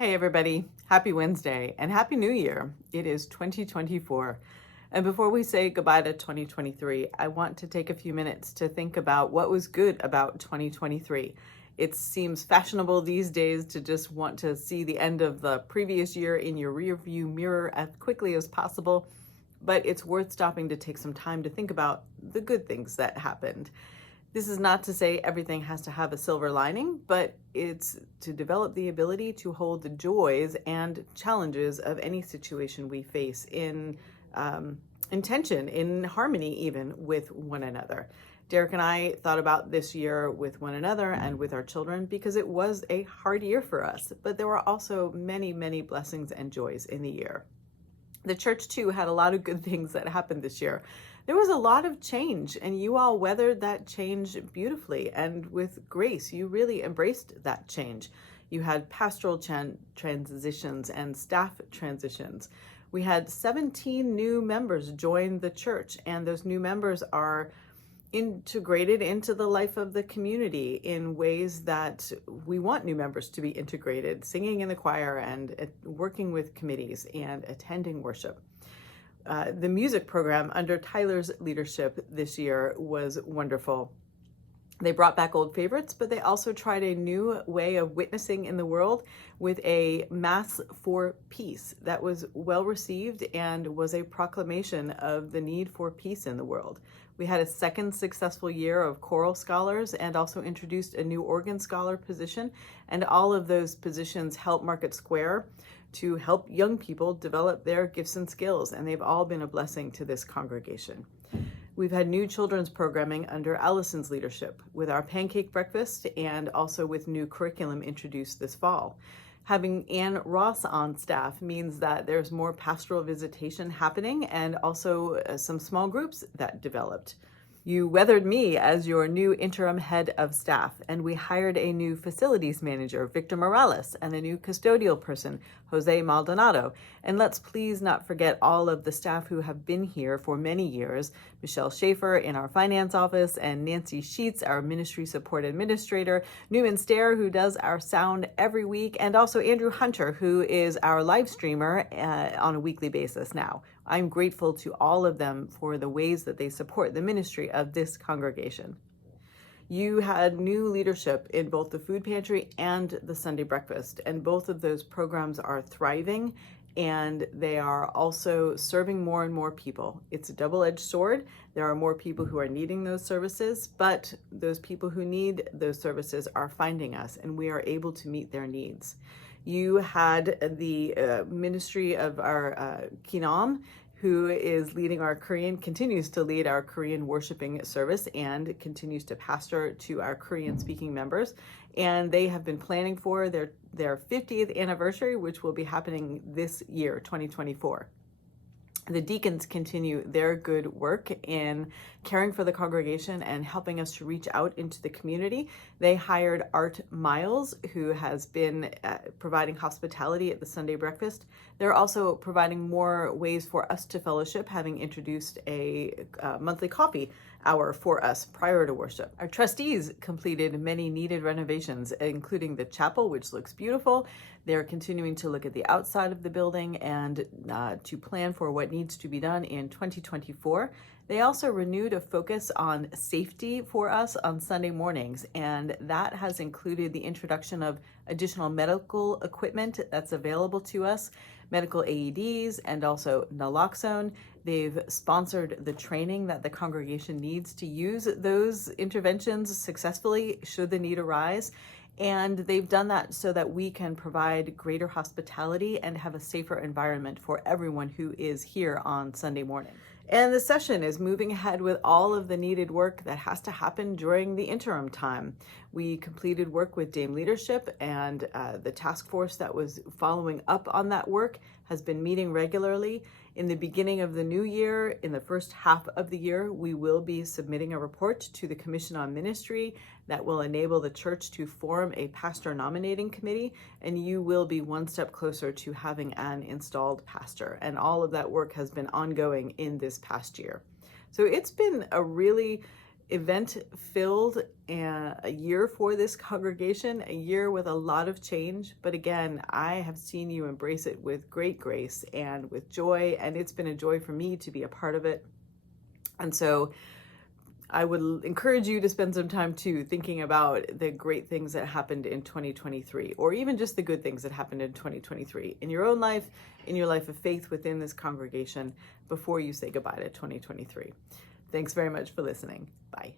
Hey everybody, happy Wednesday and happy New Year. It is 2024. And before we say goodbye to 2023, I want to take a few minutes to think about what was good about 2023. It seems fashionable these days to just want to see the end of the previous year in your rearview mirror as quickly as possible, but it's worth stopping to take some time to think about the good things that happened. This is not to say everything has to have a silver lining, but it's to develop the ability to hold the joys and challenges of any situation we face in tension, in harmony, even with one another. Derek and I thought about this year with one another and with our children because it was a hard year for us, but there were also many, many blessings and joys in the year. The church, too, had a lot of good things that happened this year. There was a lot of change, and you all weathered that change beautifully and with grace. You really embraced that change. You had pastoral transitions and staff transitions. We had 17 new members join the church, and those new members are integrated into the life of the community in ways that we want new members to be integrated, singing in the choir and working with committees and attending worship. The music program under Tyler's leadership this year was wonderful. They brought back old favorites, but they also tried a new way of witnessing in the world with a Mass for Peace that was well received and was a proclamation of the need for peace in the world. We had a second successful year of choral scholars and also introduced a new organ scholar position, and all of those positions help Market Square to help young people develop their gifts and skills, and they've all been a blessing to this congregation. We've had new children's programming under Allison's leadership with our pancake breakfast and also with new curriculum introduced this fall. Having Ann Ross on staff means that there's more pastoral visitation happening and also some small groups that developed. You weathered me as your new interim head of staff, and we hired a new facilities manager, Victor Morales, and a new custodial person, Jose Maldonado. And let's please not forget all of the staff who have been here for many years, Michelle Schaefer in our finance office, and Nancy Sheets, our ministry support administrator, Newman Stair, who does our sound every week, and also Andrew Hunter, who is our live streamer on a weekly basis now. I'm grateful to all of them for the ways that they support the ministry of this congregation. You had new leadership in both the food pantry and the Sunday breakfast, and both of those programs are thriving, and they are also serving more and more people. It's a double-edged sword. There are more people who are needing those services, but those people who need those services are finding us, and we are able to meet their needs. You had the ministry of our Kinam, who is leading our Korean, continues to lead our Korean worshiping service and continues to pastor to our Korean speaking members. And they have been planning for their 50th anniversary, which will be happening this year, 2024. The deacons continue their good work in caring for the congregation and helping us to reach out into the community. They hired Art Miles, who has been providing hospitality at the Sunday breakfast. They're also providing more ways for us to fellowship, having introduced a monthly coffee hour for us prior to worship. Our trustees completed many needed renovations, including the chapel, which looks beautiful. They're continuing to look at the outside of the building and to plan for what needs to be done in 2024. They also renewed a focus on safety for us on Sunday mornings, and that has included the introduction of additional medical equipment that's available to us, medical AEDs, and also naloxone. They've sponsored the training that the congregation needs to use those interventions successfully should the need arise. And they've done that so that we can provide greater hospitality and have a safer environment for everyone who is here on Sunday morning. And the session is moving ahead with all of the needed work that has to happen during the interim time. We completed work with Dame Leadership, and the task force that was following up on that work has been meeting regularly. In the beginning of the new year, in the first half of the year, we will be submitting a report to the Commission on Ministry that will enable the church to form a pastor nominating committee, and you will be one step closer to having an installed pastor. And all of that work has been ongoing in this past year. So it's been a really event-filled a year for this congregation, a year with a lot of change. But again, I have seen you embrace it with great grace and with joy, and it's been a joy for me to be a part of it. And so I would encourage you to spend some time too thinking about the great things that happened in 2023, or even just the good things that happened in 2023 in your own life, in your life of faith within this congregation, before you say goodbye to 2023. Thanks very much for listening. Bye.